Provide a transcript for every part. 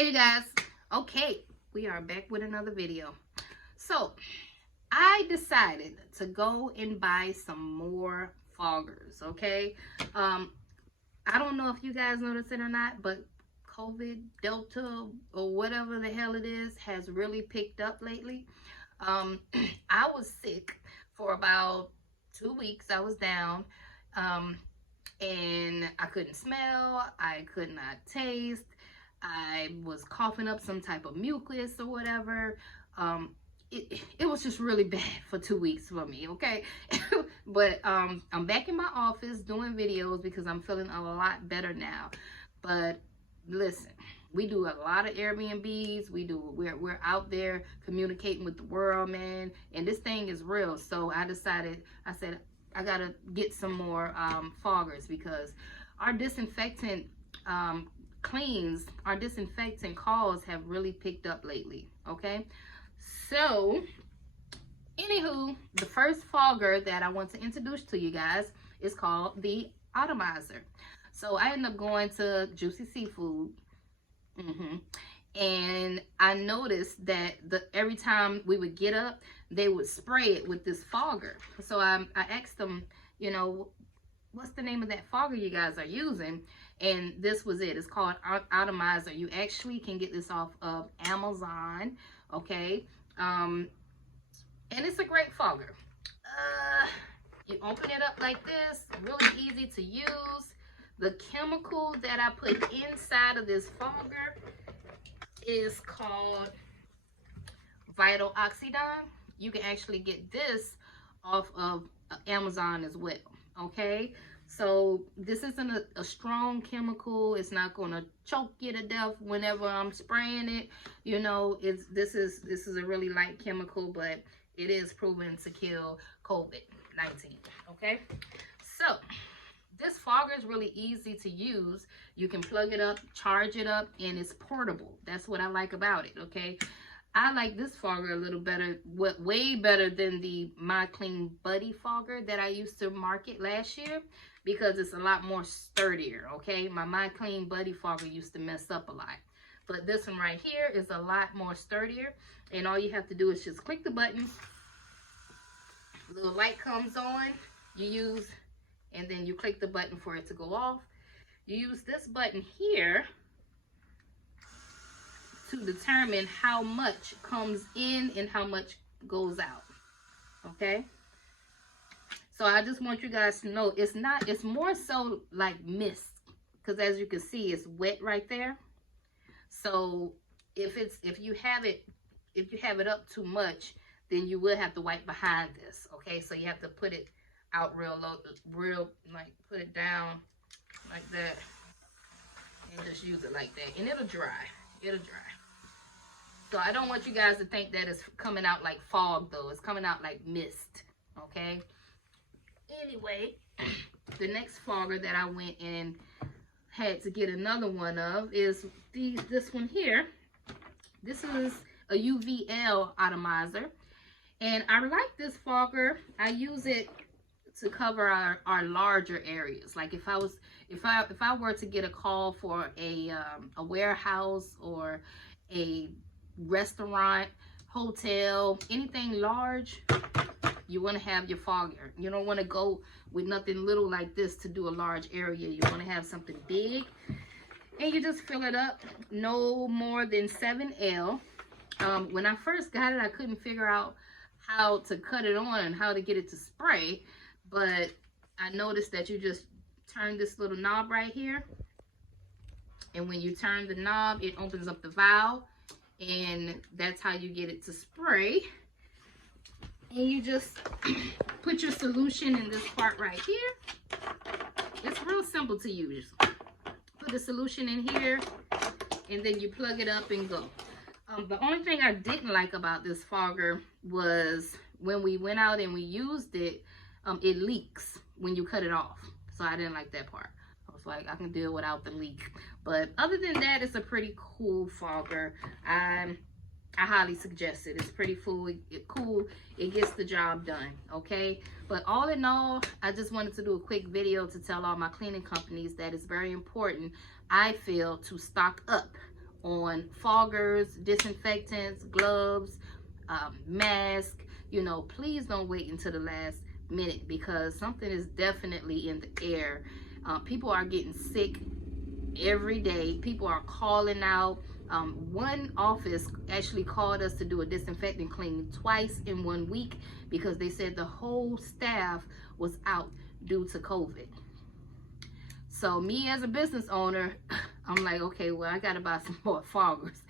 Hey you guys, okay, we are back with another video. So I decided to go and buy some more foggers. Okay, I don't know if you guys noticed it or not, but COVID, Delta, or whatever the hell it is, has really picked up lately. I was sick for about 2 weeks. I was down, and I couldn't smell, I could not taste, I was coughing up some type of mucus or whatever. It was just really bad for 2 weeks for me, okay? But I'm back in my office doing videos because I'm feeling a lot better now. But listen, we do a lot of Airbnbs. We're out there communicating with the world, man, and this thing is real. So I said I gotta get some more foggers because our disinfectant our disinfectant calls have really picked up lately. Okay, so anywho, the first fogger that I want to introduce to you guys is called the atomizer. So I ended up going to Juicy Seafood, and I noticed that every time we would get up, they would spray it with this fogger. So I asked them, you know, what's the name of that fogger you guys are using? And this was it. It's called Atomizer. You actually can get this off of Amazon, okay? And it's a great fogger. You open it up like this, really easy to use. The chemical that I put inside of this fogger is called Vital Oxidine. You can actually get this off of Amazon as well, okay? So this isn't a strong chemical. It's not going to choke you to death whenever I'm spraying it. You know, this is a really light chemical, but it is proven to kill COVID-19, okay? So this fogger is really easy to use. You can plug it up, charge it up, and it's portable. That's what I like about it, okay? I like this fogger a little better, way better than the My Clean Buddy fogger that I used to market last year because it's a lot more sturdier, okay? My Clean Buddy fogger used to mess up a lot. But this one right here is a lot more sturdier, and all you have to do is just click the button. Little light comes on, and then you click the button for it to go off. You use this button here to determine how much comes in and how much goes out, okay? So I just want you guys to know it's more so like mist, because as you can see, it's wet right there. So if you have it up too much, then you will have to wipe behind this, okay? So you have to put it out real low, like put it down like that, and just use it like that, and it'll dry. So I don't want you guys to think that it's coming out like fog, though. It's coming out like mist, okay? Anyway, the next fogger that I went and had to get another one of is this one here. This is a UVL atomizer, and I like this fogger. I use it to cover our larger areas. Like if I were to get a call for a warehouse or a restaurant, hotel, anything large, you want to have your fogger. You don't want to go with nothing little like this to do a large area. You want to have something big, and you just fill it up no more than 7L. When I first got it, I couldn't figure out how to cut it on and how to get it to spray, but I noticed that you just turn this little knob right here, and when you turn the knob, it opens up the valve, and that's how you get it to spray. And you just put your solution in this part right here. It's real simple to use. Put the solution in here, and then you plug it up and go. The only thing I didn't like about this fogger was when we went out and we used it, it leaks when you cut it off. So I didn't like that part. I was like, I can deal without the leak. But other than that, it's a pretty cool fogger. I highly suggest it. It's pretty cool. It gets the job done, okay? But all in all, I just wanted to do a quick video to tell all my cleaning companies that it's very important, I feel, to stock up on foggers, disinfectants, gloves, mask. You know, please don't wait until the last minute, because something is definitely in the air. People are getting sick every day. People are calling out. One office actually called us to do a disinfectant cleaning twice in 1 week because they said the whole staff was out due to COVID. So me as a business owner, I'm like, okay, well, I gotta buy some more foggers.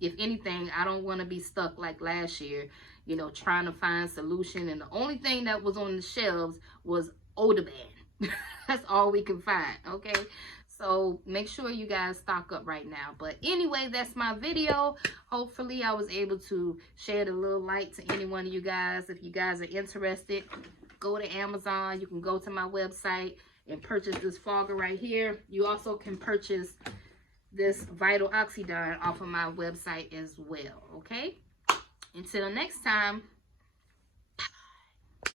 If anything, I don't want to be stuck like last year, you know, trying to find solution, and the only thing that was on the shelves was Odoban. That's all we can find, okay? So make sure you guys stock up right now. But anyway, that's my video. Hopefully I was able to shed a little light to any one of you guys. If you guys are interested, go to Amazon. You can go to my website and purchase this fogger right here. You also can purchase this Vital Oxidine off of my website as well, okay? Until next time.